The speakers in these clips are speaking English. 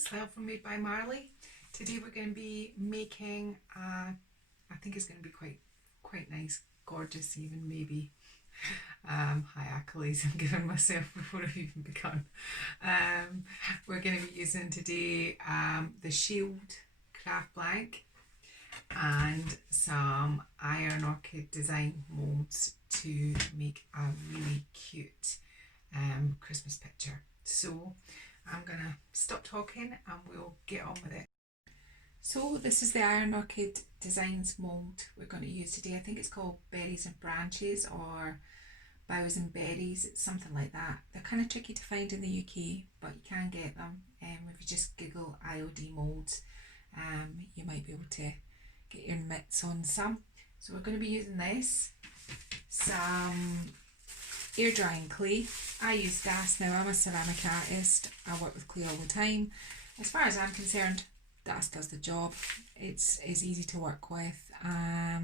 it's Helpful Made by Marley. Today we're going to be making, I think it's going to be quite nice, gorgeous even maybe. High accolades I'm giving myself before I've even begun. We're going to be using today the Shield craft blank and some Iron Orchid design molds to make a really cute Christmas picture. So I'm gonna stop talking and we'll get on with it. So this is the Iron Orchid Designs mould we're going to use today. I think it's called Berries and Branches or Boughs and Berries. It's something like that. They're kind of tricky to find in the UK, but you can get them. If you just Google I.O.D moulds, you might be able to get your mitts on some. So we're going to be using this, some air drying clay. I use DAS now. I'm a ceramic artist. I work with clay all the time. As far as I'm concerned, DAS does the job. It's easy to work with.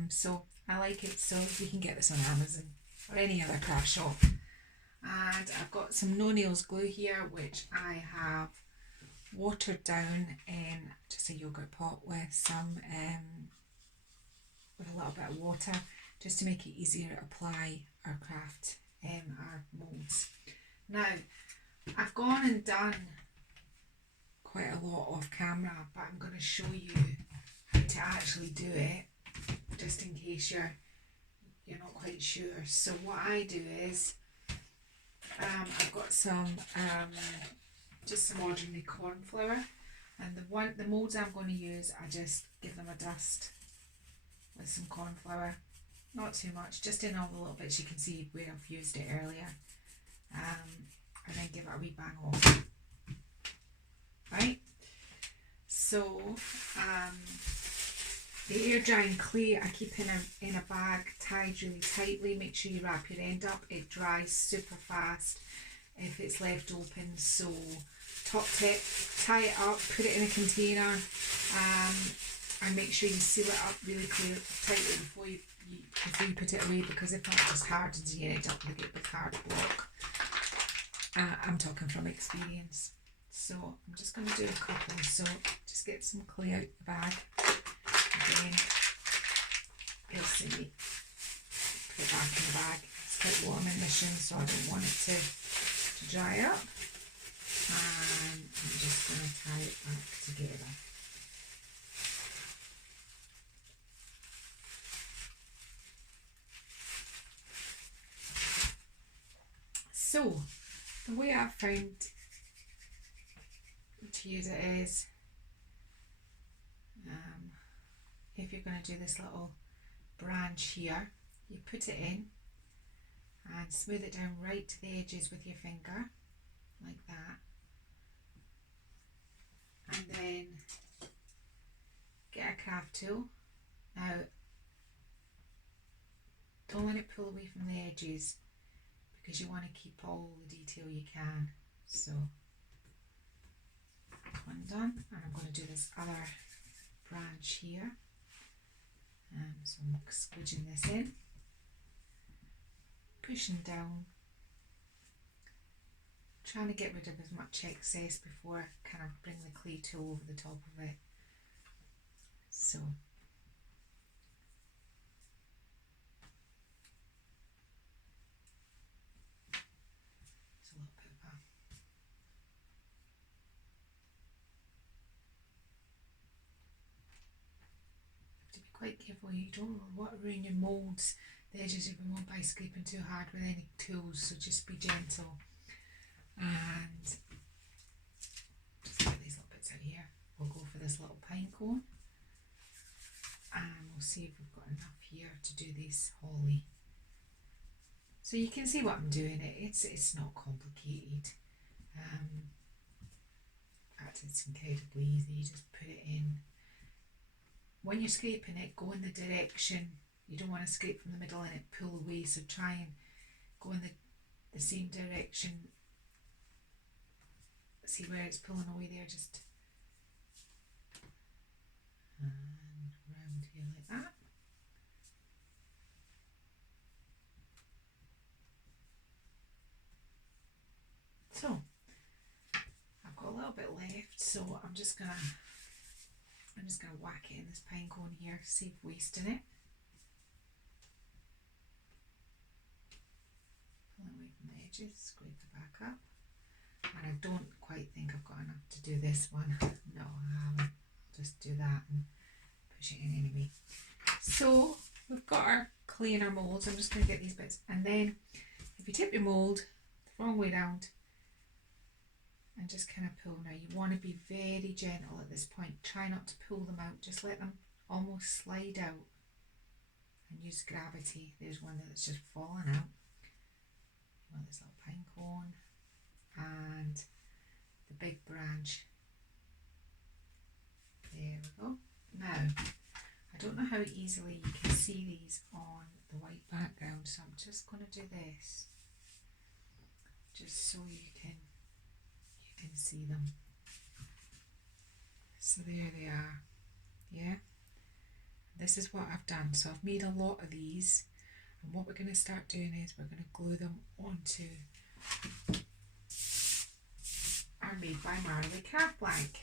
So I like it. So you can get this on Amazon or any other craft shop. And I've got some no nails glue here, which I have watered down in just a yogurt pot with some with a little bit of water, just to make it easier to apply our craft our moulds. Now I've gone and done quite a lot off camera, but I'm going to show you how to actually do it, just in case you're not quite sure. So what I do is I've got some just some ordinary corn flour, and the moulds I'm going to use, I just give them a dust with some corn flour. Not too much, just in all the little bits you can see where I've used it earlier, and then give it a wee bang off. Right, so the air drying clay I keep in a bag tied really tightly. Make sure you wrap your end up. It dries super fast if it's left open. So top tip, tie it up, put it in a container, and make sure you seal it up really tightly before you put it away, because if not, it just hardens and you end up with a big hard block. I'm talking from experience. So I'm just going to do a couple. So just get some clay out the bag. Again, you'll see me put it back in the bag. It's quite warm in this room, so I don't want it to dry up. And I'm just going to tie it back together. So the way I've found to use it is, if you're going to do this little branch here, you put it in and smooth it down right to the edges with your finger, like that, and then get a craft tool. Now don't let it pull away from the edges, because you want to keep all the detail you can. So one done, and I'm going to do this other branch here. So I'm squidging this in, pushing down, trying to get rid of as much excess before I kind of bring the clay tool over the top of it. So it's a little bit of a quite careful. You don't want to ruin your moulds, the edges of your mould, by scraping too hard with any tools, so just be gentle. And just get these little bits out here. We'll go for this little pine cone, and we'll see if we've got enough here to do this holly. So you can see what I'm doing. It's not complicated. In fact, it's incredibly easy. You just put it in. When you're scraping it, go in the direction. You don't want to scrape from the middle and it pull away, so try and go in the same direction. See where it's pulling away there, just and round here like that. So I've got a little bit left, so I'm just gonna whack it in this pine cone here, save wasting it. Pull it away from the edges, scrape it back up. And I don't quite think I've got enough to do this one. No, I haven't. I'll just do that and push it in anyway. So we've got our clay in our moulds. I'm just going to get these bits, and then if you tip your mould the wrong way round and just kind of pull. Now you want to be very gentle at this point. Try not to pull them out, just let them almost slide out and use gravity. There's one that's just fallen out. You want this little pine cone and the big branch. There we go. Now I don't know how easily you can see these on the white background, so I'm just going to do this just so you can see them. So there they are. Yeah, this is what I've done. So I've made a lot of these, and what we're going to start doing is we're going to glue them onto our Made by Marley card blank.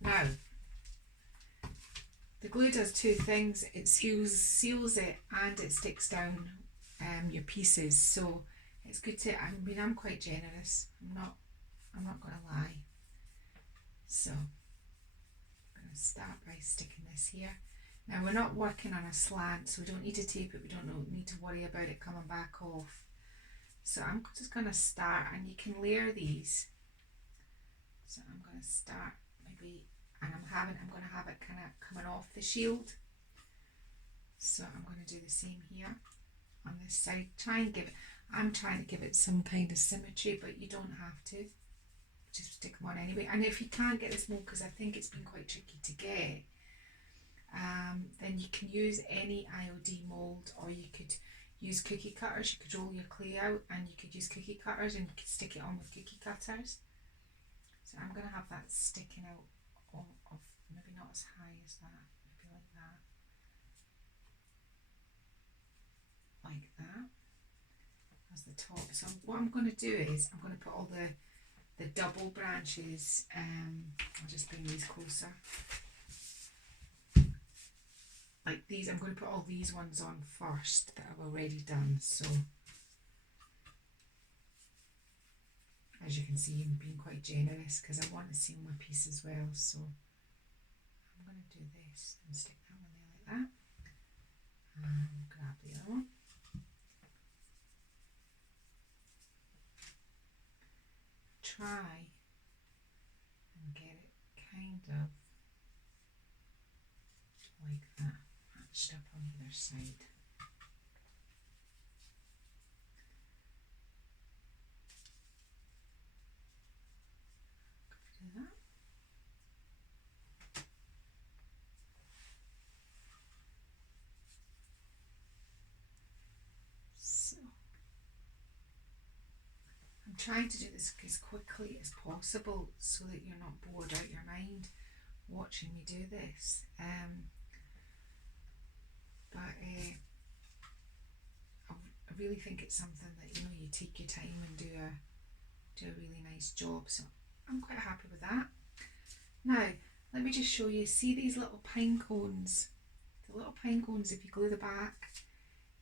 Now the glue does two things. It seals it, and it sticks down your pieces. So it's good to, I mean, I'm quite generous. I'm not going to lie. So I'm going to start by sticking this here. Now we're not working on a slant, so we don't need to tape it. We don't need to worry about it coming back off. So I'm just going to start, and you can layer these. So I'm going to start maybe, and I'm going to have it kind of coming off the shield. So I'm going to do the same here on this side. I'm trying to give it some kind of symmetry, but you don't have to. Just stick them on anyway. And if you can't get this mold, because I think it's been quite tricky to get, then you can use any I.O.D mold, or you could use cookie cutters. You could roll your clay out, and you could use cookie cutters, and you could stick it on with cookie cutters. So I'm going to have that sticking out of maybe not as high as that, maybe like that. Like that. As the top. So what I'm going to do is I'm going to put all the double branches, I'll just bring these closer. Like these, I'm going to put all these ones on first that I've already done. So as you can see, I'm being quite generous because I want to seal my piece as well. So I'm going to do this and stick that one there like that. And grab the other one. Try and get it kind of like that, matched up on either side. Do that. So I'm trying to do this as quickly as possible so that you're not bored out your mind watching me do this. But I really think it's something that, you know, you take your time and do a really nice job. So I'm quite happy with that. Now let me just show you. See these little pine cones? The little pine cones, if you glue the back,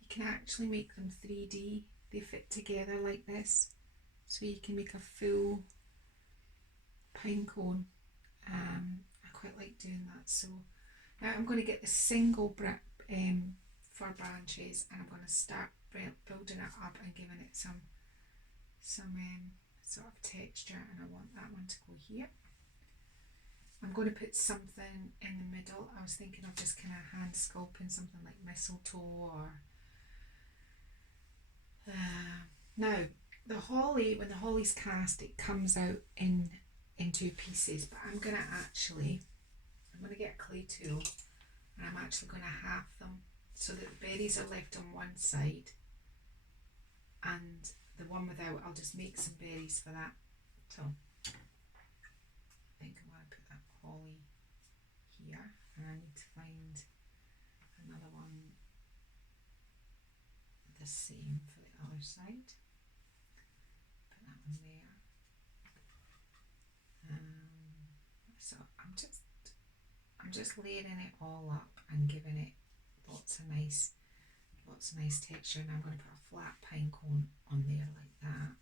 you can actually make them 3D. They fit together like this, so you can make a full pine cone. I quite like doing that. So now I'm going to get the single fir branches, and I'm going to start building it up and giving it some sort of texture, and I want that one to go here. I'm going to put something in the middle. I was thinking of just kind of hand sculpting something like mistletoe, or now the holly, when the holly's cast, it comes out in two pieces, but I'm going to get a clay tool, and I'm actually going to half them so that the berries are left on one side, and the one without, I'll just make some berries for that. So I think I want to put that holly here, and I need to find another one the same for the other side. Put that one there, So I'm just layering it all up and giving it lots of nice texture. And I'm going to put a flat pine cone on there like that.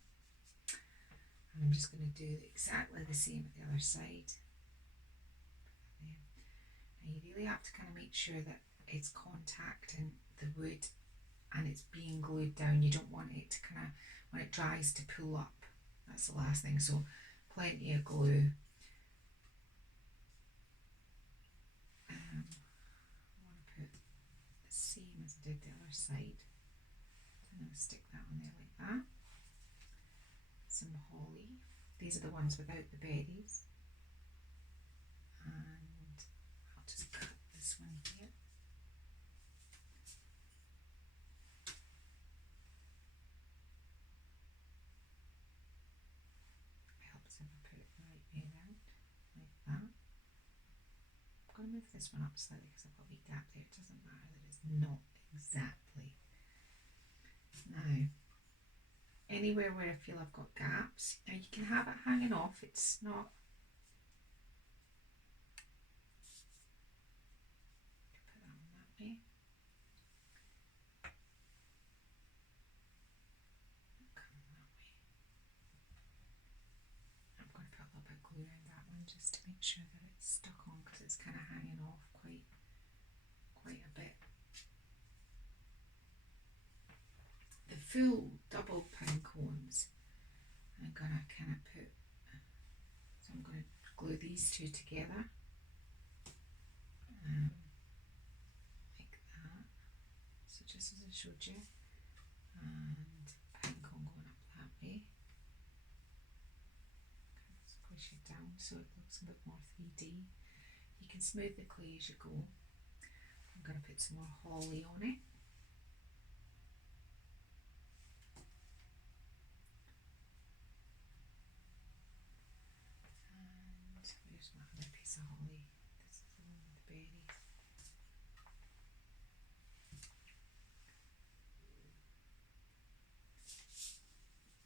And I'm just going to do exactly the same at the other side. Now you really have to kind of make sure that it's contacting the wood and it's being glued down. You don't want it to kind of, when it dries, to pull up. That's the last thing. So plenty of glue. I want to put the same as I did the other side. So I'm going to stick that on there like that. Some holly. These are the ones without the berries. And I'll just cut this one here. Helps if I put it the right way around, like that. I'm going to move this one up slightly because I've got a wee gap there. It doesn't matter that it's not exactly. Now, anywhere where I feel I've got gaps, now you can have it hanging off. It's not. Put that on that way. Come that way. I'm going to put a little bit of glue around that one just to make sure that it's stuck on, because it's kind of hanging off quite a bit. The full double pine cones I'm going to kind of put, so I'm going to glue these two together like that, so just as I showed you, and pine cone going up that way. Just push it down so it looks a bit more 3D. You can smooth the clay as you go. I'm going to put some more holly on it. And there's my other piece of holly. This is the one with the berries.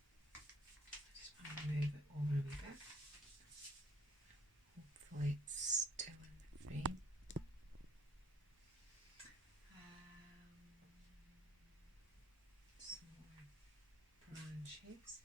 I just want to move it over a wee bit. Hopefully it's still in the frame. Some more branches.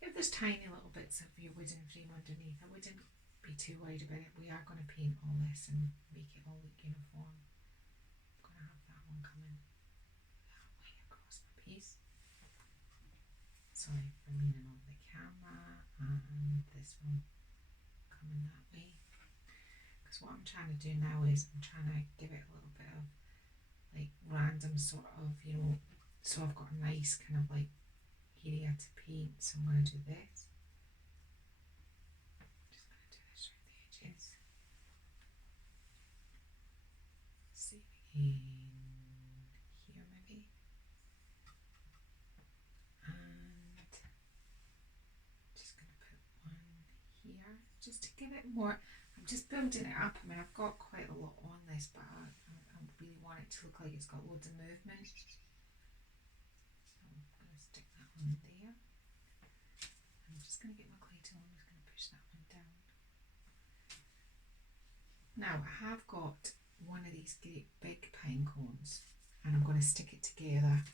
If there's tiny little bits of your wooden frame underneath, I wouldn't be too worried about it. We are going to paint all this and make it all look uniform. I'm going to have that one coming that way across my piece. Sorry for leaning over the camera, and this one coming that way. Because what I'm trying to do now is I'm trying to give it a little bit of like random sort of, you know, so I've got a nice kind of like area to paint. So I'm going to do this. Just going to do this around the edges. Same again here maybe. And just going to put one here just to give it more. I'm just building it up. I mean, I've got quite a lot on this, but I really want it to look like it's got loads of movement. So I'm going to stick that one there. I'm just going to get my clay tool. I'm just going to push that one down. Now I have got one of these great big pine cones, and I'm going to stick it together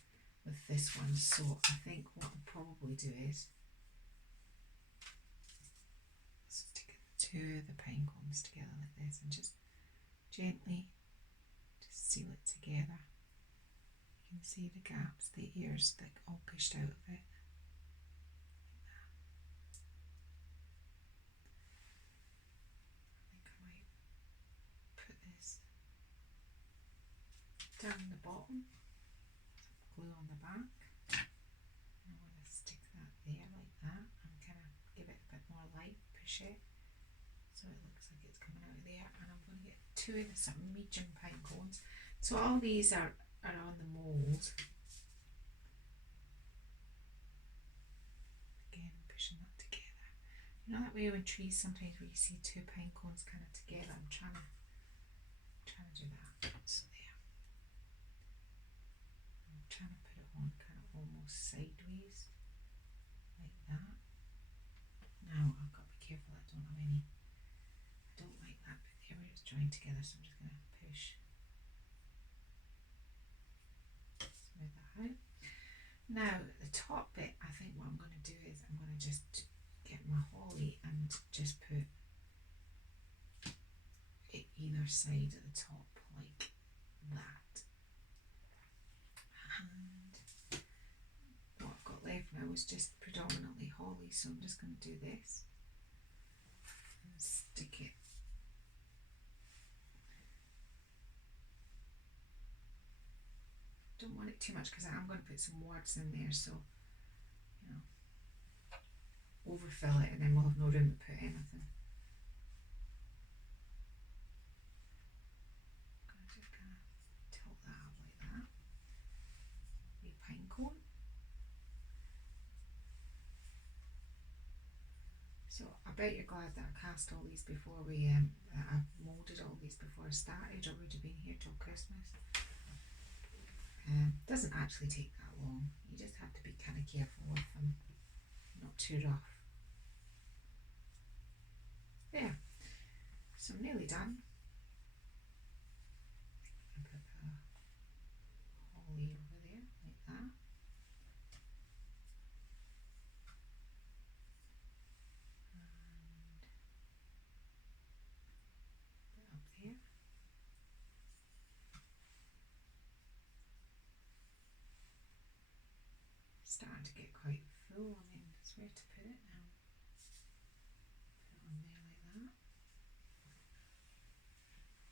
with this one. So I think what I'll probably do is stick two of the pine cones together like this and just gently just seal it together. You can see the gaps, the ears like all pushed out of it. Down the bottom, glue on the back, and I want to stick that there like that and kind of give it a bit more light, push it so it looks like it's coming out of there. And I'm going to get two of the some medium pine cones. So all these are on the mould. Again, pushing that together. You know that way when trees sometimes where you see two pine cones kind of together, I'm trying to do that. So there. trying to put it on kind of almost sideways, like that. Now I've got to be careful I don't have any, I don't like that bit there where it's joined together, so I'm just going to push, smooth that out. Now the top bit, I think what I'm going to do is I'm going to just get my holly and just put it either side at the top like that. And what I've got left now is just predominantly holly, so I'm just going to do this and stick it. Don't want it too much because I'm going to put some words in there, so you know, overfill it and then we'll have no room to put anything. I'm just going to tilt that up like that. Wee pine cone. So I bet you're glad that I cast all these before we I moulded all these before I started, or would have been here till Christmas. Doesn't actually take that long. You just have to be kind of careful with them, not too rough. There. So I'm nearly done. I put a holly over there like that. And up there. Starting to get quite full. I mean, it's where to put it now. Put it on there like that.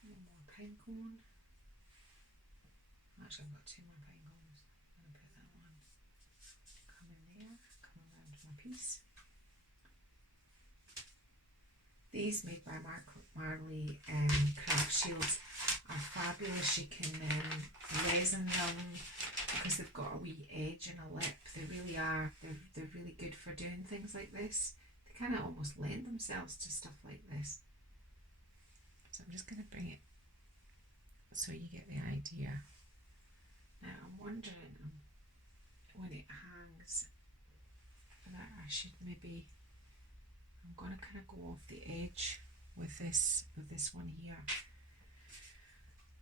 One more pine cone. Actually, I've got two more pine cones. I'm going to put that one. Come in there. Come around my piece. These made by Marley craft shields are fabulous. You can resin them because they've got a wee edge and a lip. They really are. They're really good for doing things like this. They kind of almost lend themselves to stuff like this. So I'm just going to bring it so you get the idea. Now I'm wondering when it hangs that I should maybe, I'm going to kind of go off the edge with this one here.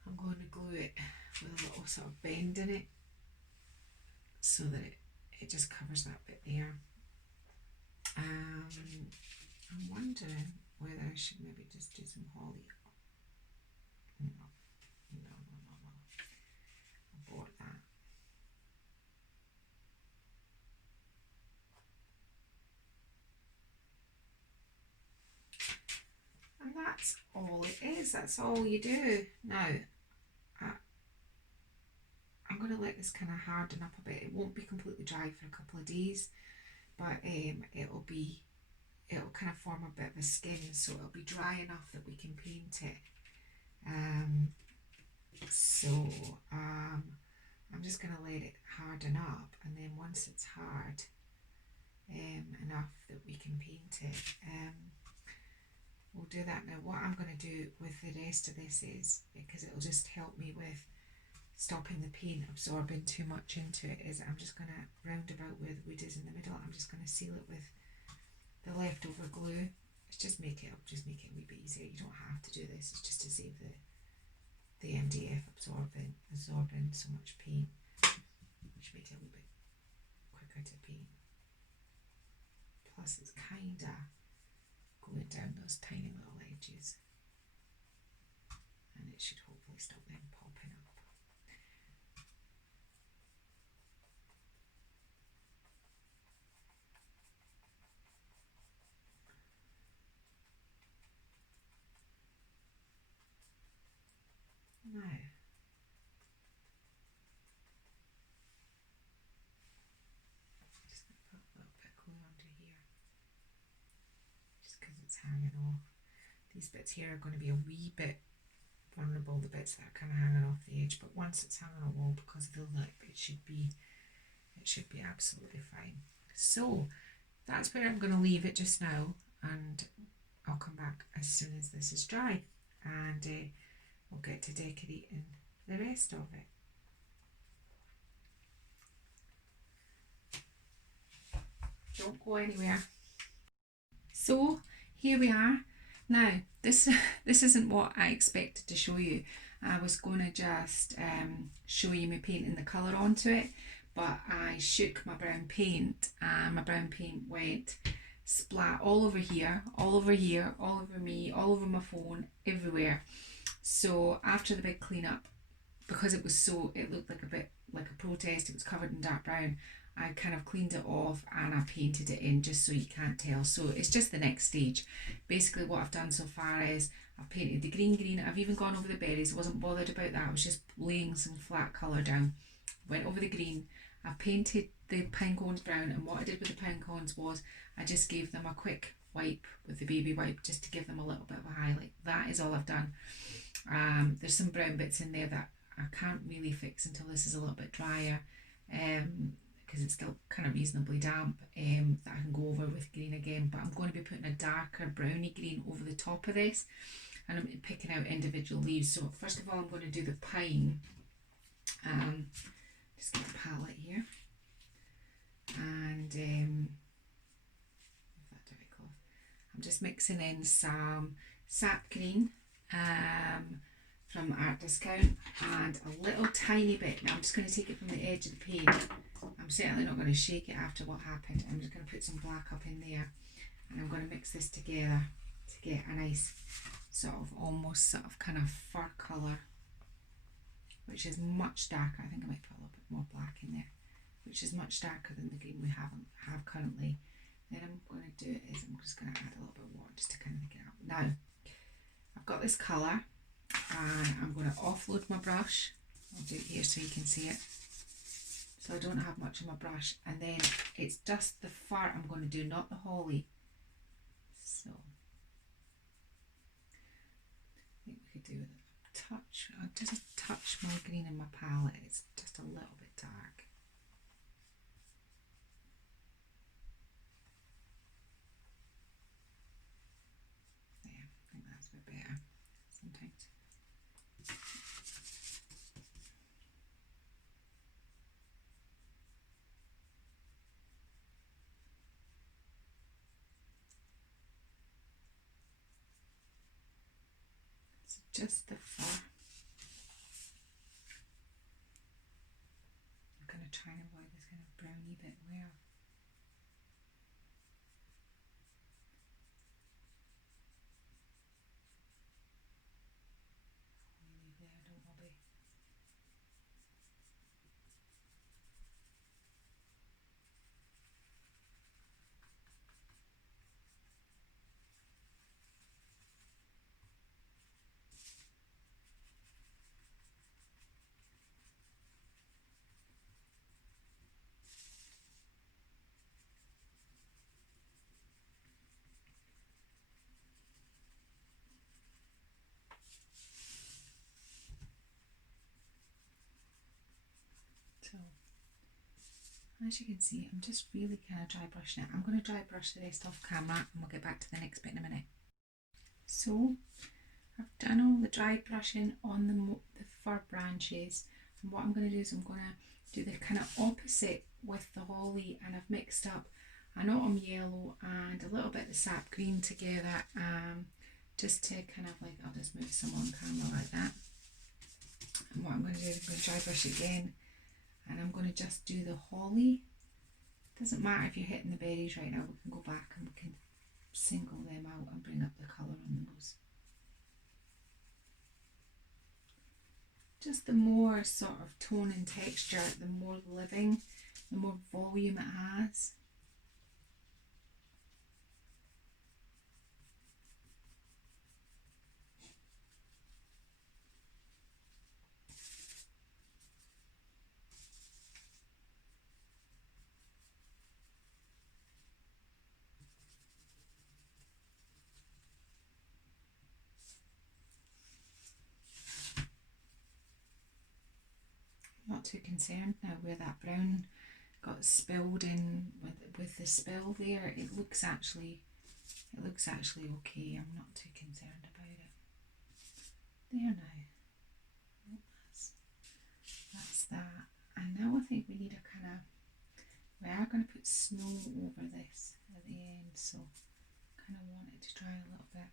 I'm going to glue it with a little sort of bend in it so that it just covers that bit there. I'm wondering whether I should maybe just do some holly. No. Abort that. And that's all it is. That's all you do. Now, I'm going to let this kind of harden up a bit. It won't be completely dry for a couple of days, but it'll kind of form a bit of a skin, so it'll be dry enough that we can paint it. I'm just going to let it harden up, and then once it's hard enough that we can paint it, we'll do that. Now what I'm going to do with the rest of this is, because it'll just help me with stopping the paint absorbing too much into it, is I'm just going to round about where the wood is in the middle. I'm just going to seal it with the leftover glue. It's just make it a wee bit easier. You don't have to do this. It's just to save the MDF absorbing so much paint, which makes it a wee bit quicker to paint. Plus it's kinda going down those tiny little edges, and it should hopefully stop them popping up. Now, I'm just going to put a little bit of glue under here, just because it's hanging off. These bits here are going to be a wee bit vulnerable, the bits that are kind of hanging off the edge, but once it's hanging on the wall, because of the lip, it should be absolutely fine. So that's where I'm going to leave it just now, and I'll come back as soon as this is dry, and we'll get to decorating the rest of it. Don't go anywhere. So here we are. Now this isn't what I expected to show you. I was going to just show you me painting the colour onto it, but I shook my brown paint and my brown paint went splat all over here, all over here, all over me, all over my phone, everywhere. So after the big cleanup, because it looked like a bit like a protest, it was covered in dark brown, I kind of cleaned it off and I painted it in just so you can't tell. So it's just the next stage. Basically what I've done so far is I've painted the green. I've even gone over the berries. I wasn't bothered about that. I was just laying some flat colour down. Went over the green. I painted the pine cones brown, and what I did with the pine cones was I just gave them a quick wipe with the baby wipe just to give them a little bit of a highlight. That is all I've done. There's some brown bits in there that I can't really fix until this is a little bit drier, because it's still kind of reasonably damp, that I can go over with green again. But I'm going to be putting a darker browny green over the top of this, and I'm picking out individual leaves. So first of all, I'm going to do the pine. Just get a palette here, and that dirty cloth. I'm just mixing in some sap green from Art Discount, and a little tiny bit. Now I'm just going to take it from the edge of the paint. I'm certainly not going to shake it after what happened. I'm just going to put some black up in there, and I'm going to mix this together to get a nice sort of kind of fur colour, which is much darker. I think I might put a little bit more black in there, which is much darker than the green we have currently. Then I'm going to do is I'm just going to add a little bit of water just to kind of think it out. Now I've got this colour, and I'm going to offload my brush. I'll do it here so you can see it. So I don't have much on my brush, and then it's just the fur I'm going to do, not the holly. So I think we could do a touch, just a touch more green in my palette. It's just a little bit dark. There, I think that's a bit better sometimes. So just the fur. I'm going to try and avoid this kind of browny bit where really there, don't worry. So as you can see, I'm just really kind of dry brushing it. I'm going to dry brush the rest off camera, and we'll get back to the next bit in a minute. So I've done all the dry brushing on the fir branches, and what I'm going to do is I'm going to do the kind of opposite with the holly, and I've mixed up an autumn yellow and a little bit of sap green together, just to kind of like, I'll just move some on camera like that. And what I'm going to do is I'm going to dry brush again, and I'm going to just do the holly. Doesn't matter if you're hitting the berries right now, we can go back and we can single them out and bring up the colour on those. Just the more sort of tone and texture, the more living, the more volume it has. Not too concerned now where that brown got spilled in with the spill there. It looks actually okay. I'm not too concerned about it. There now. That's that. And now I think we need a kind of, we are going to put snow over this at the end, so kind of want it to dry a little bit.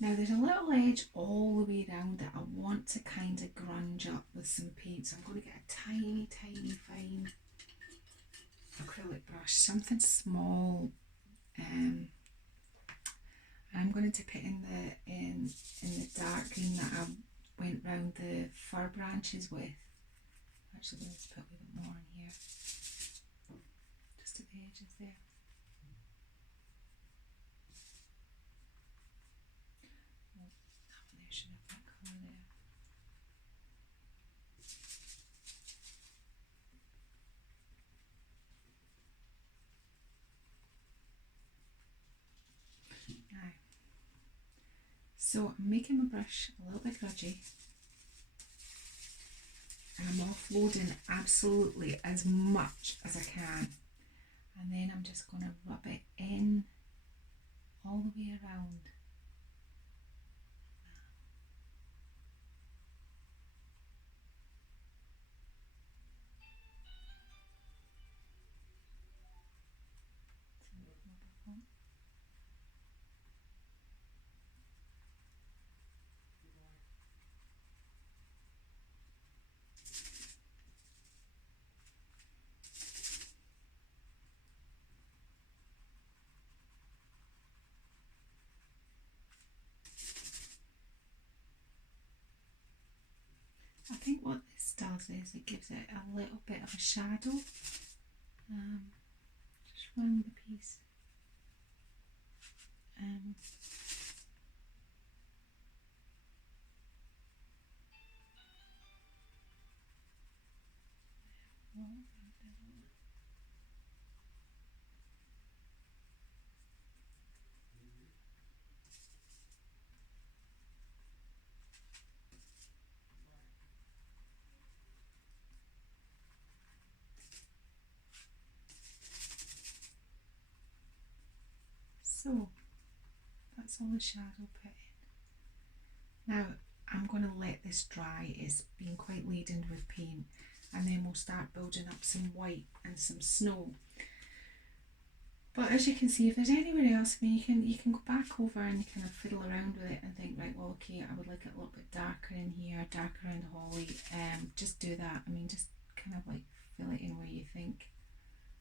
Now there's a little edge all the way around that I want to kind of grunge up with some paint, so I'm going to get a tiny fine acrylic brush, something small, and I'm going to dip it in the dark green that I went round the fir branches with. I'm actually going to put a little bit more in here, just at the edges there. Oh, that one there should have that colour there. Now, so I'm making my brush a little bit grudgy, and I'm offloading absolutely as much as I can, and then I'm just going to rub it in all the way around. I think what this does is it gives it a little bit of a shadow. Just round the piece. So that's all the shadow put in. Now I'm going to let this dry. It's been quite laden with paint, and then we'll start building up some white and some snow. But as you can see, if there's anywhere else, I mean, you can go back over and kind of fiddle around with it and think, right, well, okay, I would like it a little bit darker in here, darker around the holly. Just do that. I mean, just kind of like fill it in where you think,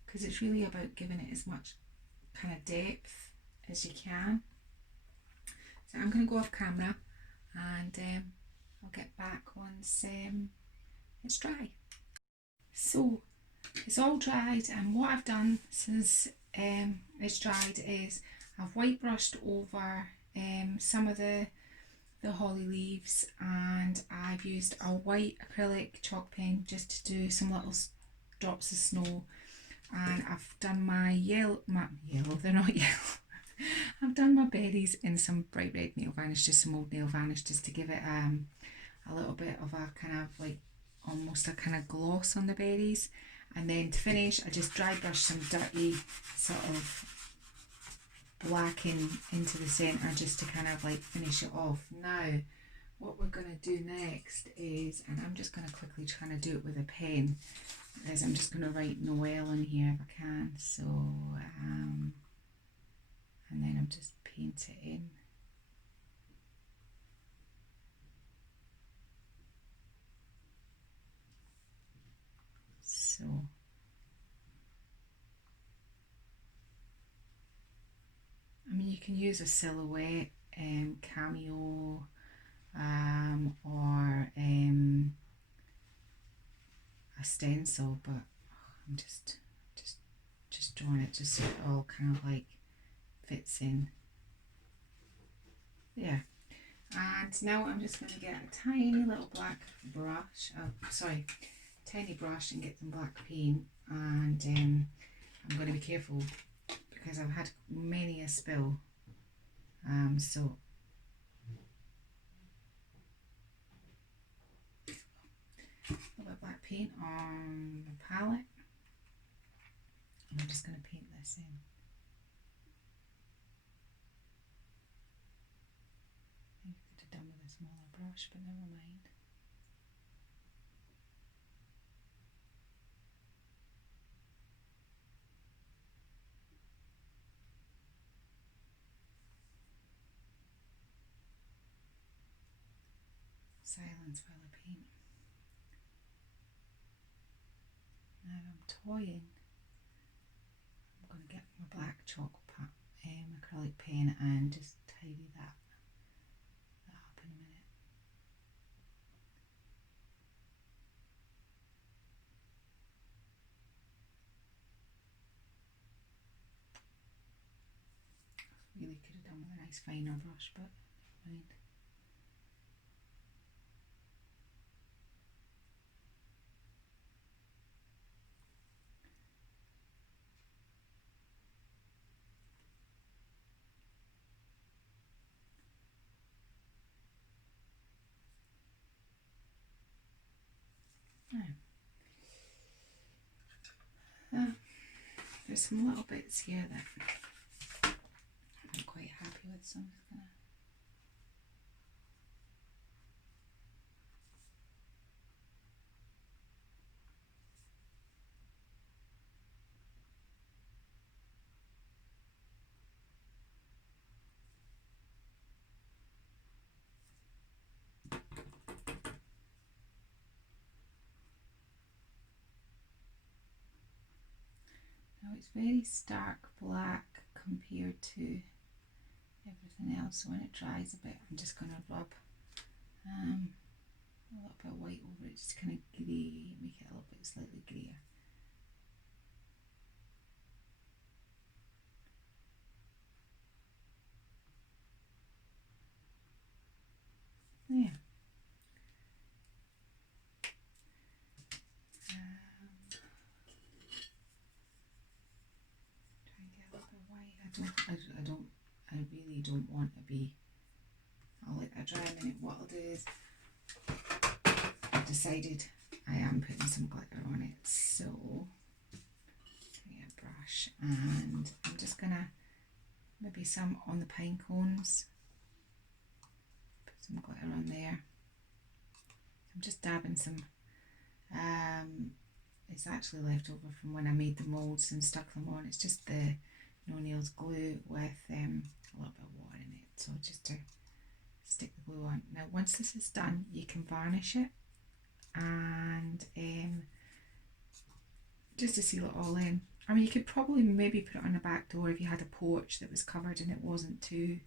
because it's really about giving it as much kind of depth as you can. So I'm going to go off camera, and I'll get back once it's dry. So it's all dried, and what I've done since it's dried is I've white brushed over some of the holly leaves, and I've used a white acrylic chalk pen just to do some little drops of snow, and I've done my yellow, they're not yellow, I've done my berries in some bright red nail varnish, just some old nail varnish, just to give it a little bit of a kind of like almost a kind of gloss on the berries. And then to finish, I just dry brush some dirty sort of blacking into the centre just to kind of like finish it off. Now what we're going to do next is, and I'm just going to quickly try to do it with a pen, is I'm just going to write Noel in here if I can. So and then I'm just paint it in. So I mean, you can use a silhouette, cameo, or a stencil, but I'm just drawing it just so it all kind of like fits in. Yeah. And now I'm just going to get a tiny little black brush, tiny brush, and get some black paint, and I'm going to be careful because I've had many a spill, so a little bit of black paint on the palette, and I'm just going to paint this in. I think I could have done with a smaller brush, but never mind. silence while I paint. Now I'm toying. I'm going to get my black chalk acrylic pen and just tidy that up in a minute. Really could have done with a nice finer brush, but never mind. There's some little bits here that I'm not quite happy with, so I'm just gonna now it's very stark black compared to everything else, so when it dries a bit I'm just going to rub a little bit of white over it, just kind of grey, make it a little bit slightly greyer. There. Try and get a little bit of white. I really don't want to be. I'll let that dry a minute. What I'll do is, I've decided I am putting some glitter on it, so get a brush and I'm just gonna maybe some on the pine cones. Put some glitter on there. I'm just dabbing some. It's actually left over from when I made the moulds and stuck them on. It's just the No Nails glue with a little bit of water in it, so just to stick the glue on. Now once this is done you can varnish it and just to seal it all in. I mean, you could probably maybe put it on the back door if you had a porch that was covered and it wasn't too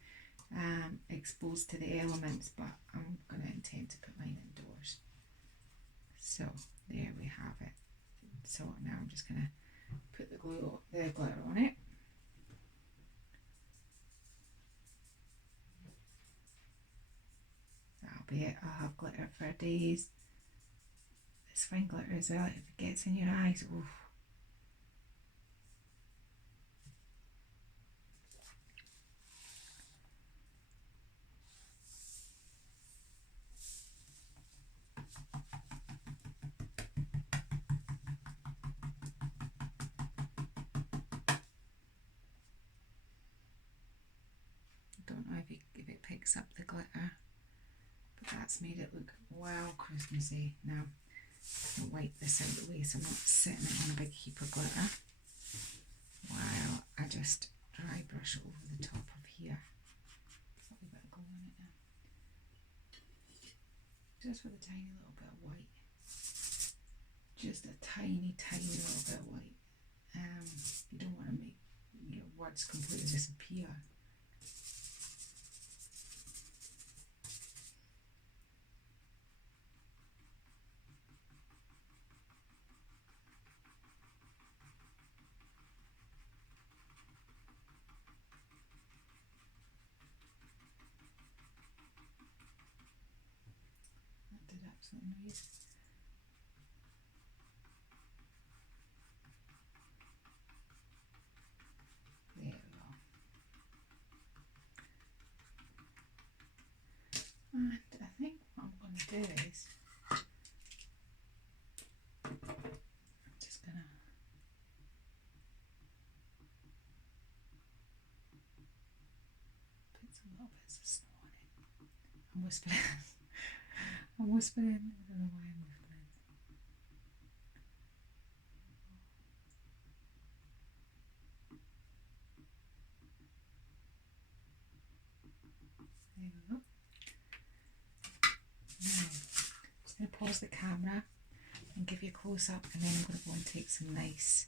exposed to the elements, but I'm going to intend to put mine indoors. So there we have it. So now I'm just going to put the glitter on it. That'll be it. I'll have glitter for days. It's fine glitter as well if it gets in your eyes. Oof. Don't know if it picks up the glitter, but that's made it look well Christmassy. Now I'll wipe this out of the way so I'm not sitting it on a big heap of glitter while I just dry brush it over the top of here. Got a bit of glue on it now, just with a tiny little bit of white, just a tiny little bit of white. You don't want to make your words completely disappear. That did absolutely no use. There we go. And I think what I'm going to do is I'm just going to put some little bits of snow on it. I'm whispering. I'm whispering. I don't know why I'm whispering. There we go. Now pause the camera and give you a close up, and then I'm going to go and take some nice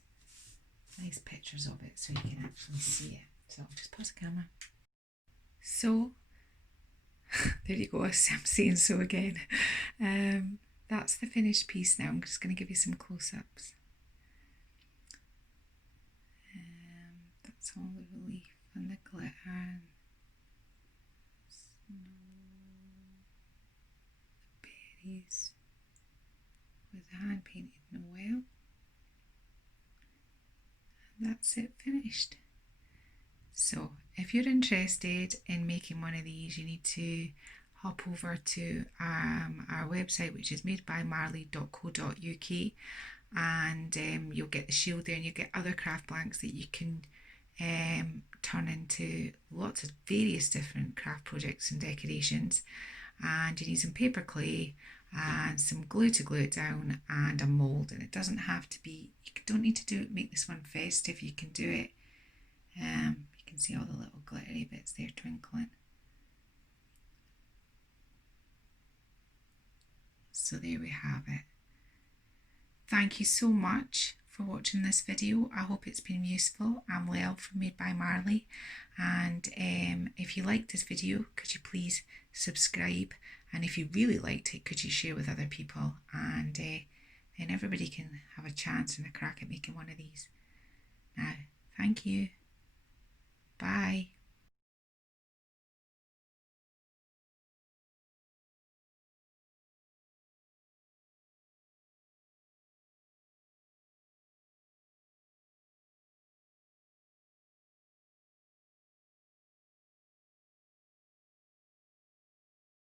pictures of it so you can actually see it. So I'll just pause the camera. So there you go, I'm saying so again. That's the finished piece now. I'm just going to give you some close-ups. That's all the relief and the glitter and snow, the berries with hand painted Noel. And that's it finished. So if you're interested in making one of these, you need to hop over to our website, which is madebymarley.co.uk, and you'll get the shield there, and you'll get other craft blanks that you can turn into lots of various different craft projects and decorations. And you need some paper clay and some glue to glue it down, and a mould. And it doesn't have to be, you don't need to make this one festive. You can do it, you can see all the little glittery bits there twinkling. So there we have it. Thank you so much for watching this video. I hope it's been useful. I'm Lel from Made by Marley, and if you liked this video, could you please subscribe, and if you really liked it, could you share with other people, and then everybody can have a chance and a crack at making one of these. Now, thank you. Bye.